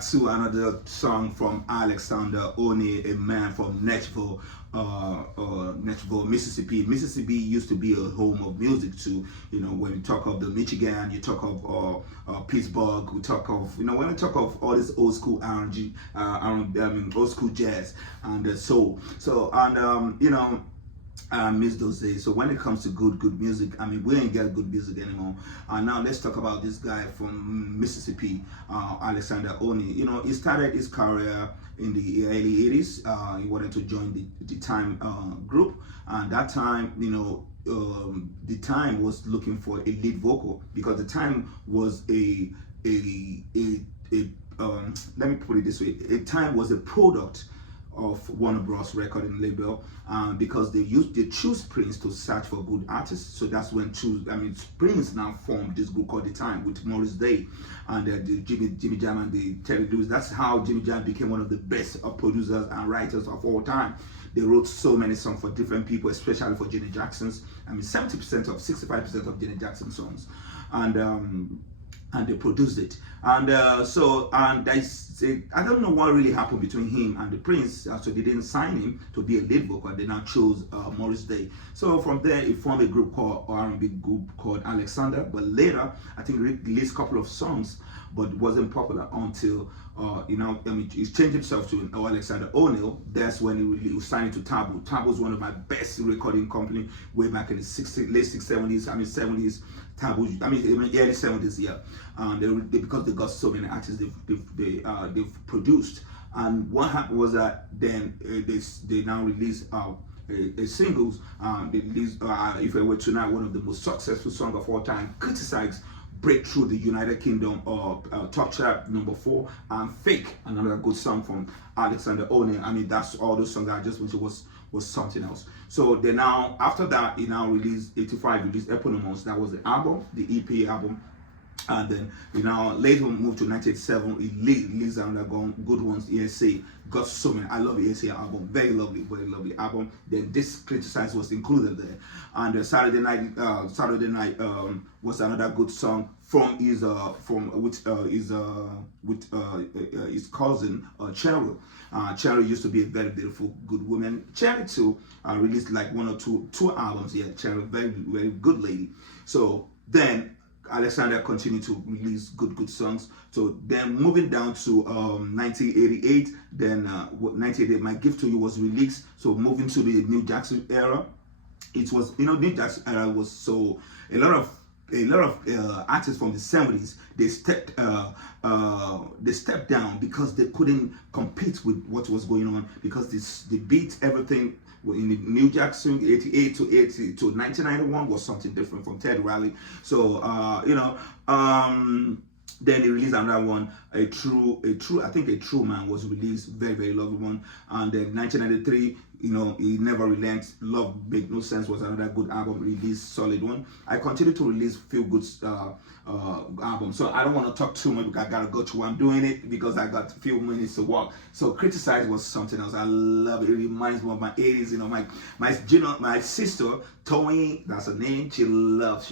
back to another song from Alexander Oni, a man from Nashville, Mississippi. Mississippi used to be a home of music too. You know, when you talk of the Michigan, you talk of Pittsburgh. We talk of, you know, when we talk of all this old school R&G, old school jazz and soul. So and you know. I miss those days. So when it comes to good music, I mean, we ain't get good music anymore. Now let's talk about this guy from Mississippi, Alexander Oni. You know, he started his career in the early 80s. He wanted to join the Time group, and that time, you know, the Time was looking for a lead vocal because the Time was let me put it this way: a Time was a product of Warner Bros. Recording label, because they choose Prince to search for good artists. So that's when Prince now formed this group called The Time with Morris Day and the Jimmy Jam and the Terry Lewis. That's how Jimmy Jam became one of the best producers and writers of all time. They wrote so many songs for different people, especially for Janet Jackson's. 65% of Janet Jackson's songs, and they produced it. And I don't know what really happened between him and the Prince. So they didn't sign him to be a lead vocal. They now chose Morris Day. So from there, he formed a group called R&B group called Alexander. But later, I think he released a couple of songs, but wasn't popular until he changed himself to Alexander O'Neal. That's when he was signed to Tabu. Tabu was one of my best recording company way back in the late 70s, 70s. Tabu, early 70s, yeah. Because they got so many artists they've produced. And what happened was that then they now released singles. They released If I Were Tonight, one of the most successful songs of all time, criticized Break Through the United Kingdom, top chart #4, and Fake, another good song from Alexander O'Neal. That's all those songs that I just mentioned was something else. So they now, after that, he now released 85, released Eponymous. That was the album, the EP album. And then later moved to 1987. He released another good ones, ESA. Got so many. I love the ESA album. Very lovely album. Then This Criticized was included there. And Saturday Night was another good song from his cousin Cheryl. Cheryl used to be a very beautiful, good woman. Cheryl too released like one or two albums. Yeah, Cheryl, very, very good lady. So then Alexander continued to release good songs. So then moving down to 1988, then 1988, My Gift to You was released. So moving to the New Jackson era, it was, New Jackson era was so a lot of artists from the 70s, they stepped down because they couldn't compete with what was going on, because they beat everything. In the New Jackson 88 to 1991 was something different from Ted Riley. So then he released another one, I think A True Man was released, very, very lovely one. And then 1993, he never relents. Love Make No Sense was another good album, released, solid one. I continue to release feel good albums. So I don't want to talk too much because I gotta go to where I'm doing it, because I got a few minutes to walk. So Criticize was something else. I love it. It reminds me of my 80s. My sister Tony, that's her name. She loves.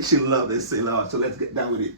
She loves this a lot. So let's get down with it.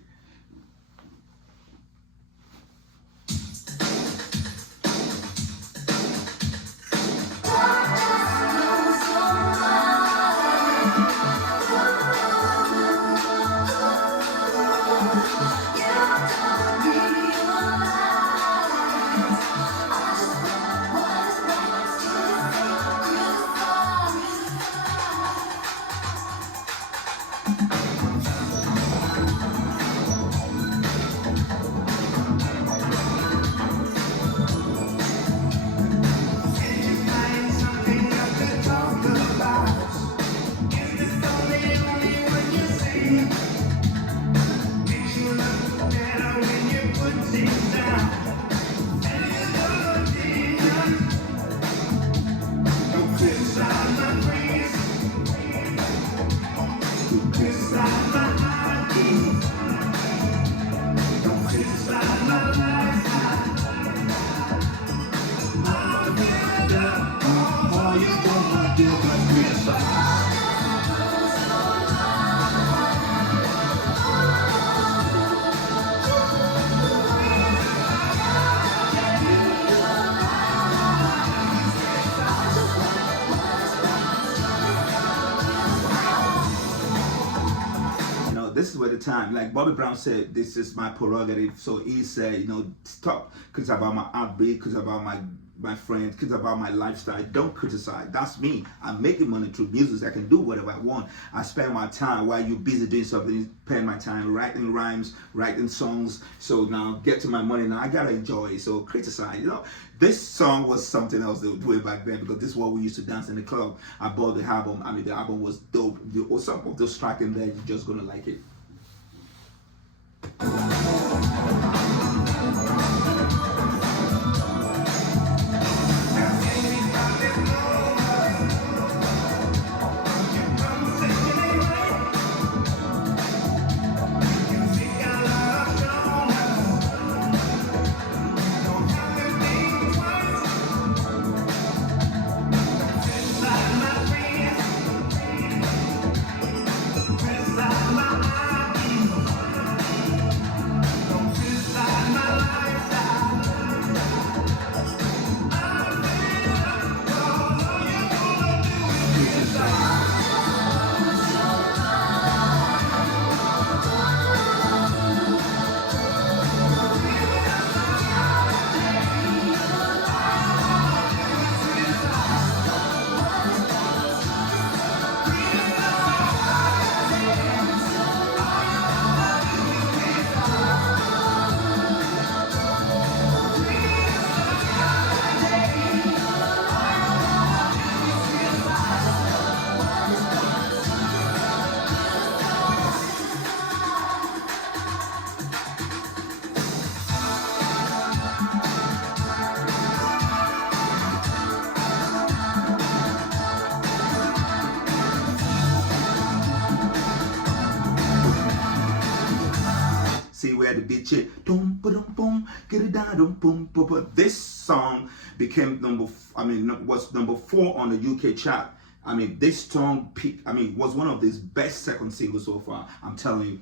this is where the time, like Bobby Brown said, this is my prerogative. So he said, stop because about my outbreak, because about my friends, because about my lifestyle. Don't criticize. That's me. I'm making money through music. I can do whatever I want. I spend my time while you're busy doing something, spend my time writing rhymes, writing songs. So now get to my money. Now I gotta enjoy it. So criticize. This song was something else they were doing back then, because this is what we used to dance in the club. I bought the album. I mean, the album was dope. Some of those tracks in there, you're just gonna like it. See where the beat hit, boom, boom, boom, get it down, boom, boom, boom. This song became was number 4 on the UK chart. I mean, this song peaked. I mean, was one of his best second singles so far. I'm telling you.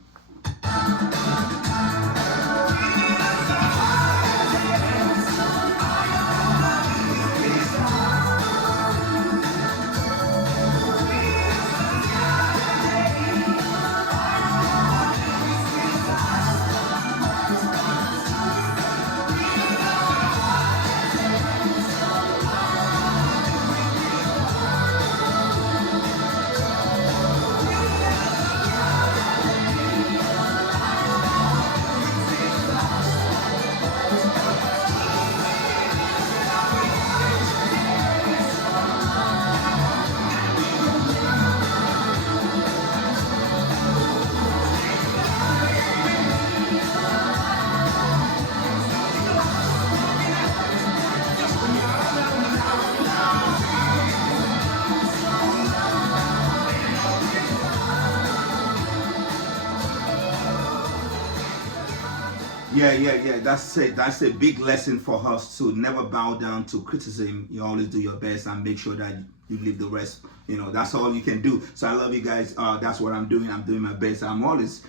Yeah. That's it. That's a big lesson for us to never bow down to criticism. You always do your best and make sure that you leave the rest. That's all you can do. So I love you guys. That's what I'm doing. I'm doing my best. I'm always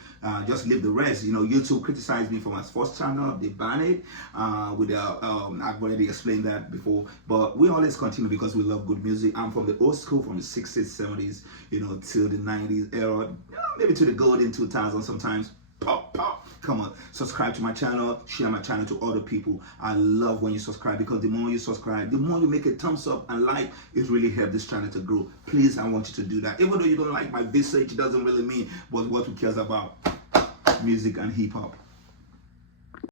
just leave the rest. YouTube criticized me for my first channel. They banned it. I've already explained that before. But we always continue because we love good music. I'm from the old school, from the 60s, 70s, till the 90s era, maybe to the golden 2000s sometimes. Pop. Come on, subscribe to my channel, share my channel to other people. I love when you subscribe, because the more you subscribe, the more you make a thumbs up and like, it really helps this channel to grow. Please, I want you to do that. Even though you don't like my visage, it doesn't really mean what we cares about music and hip hop.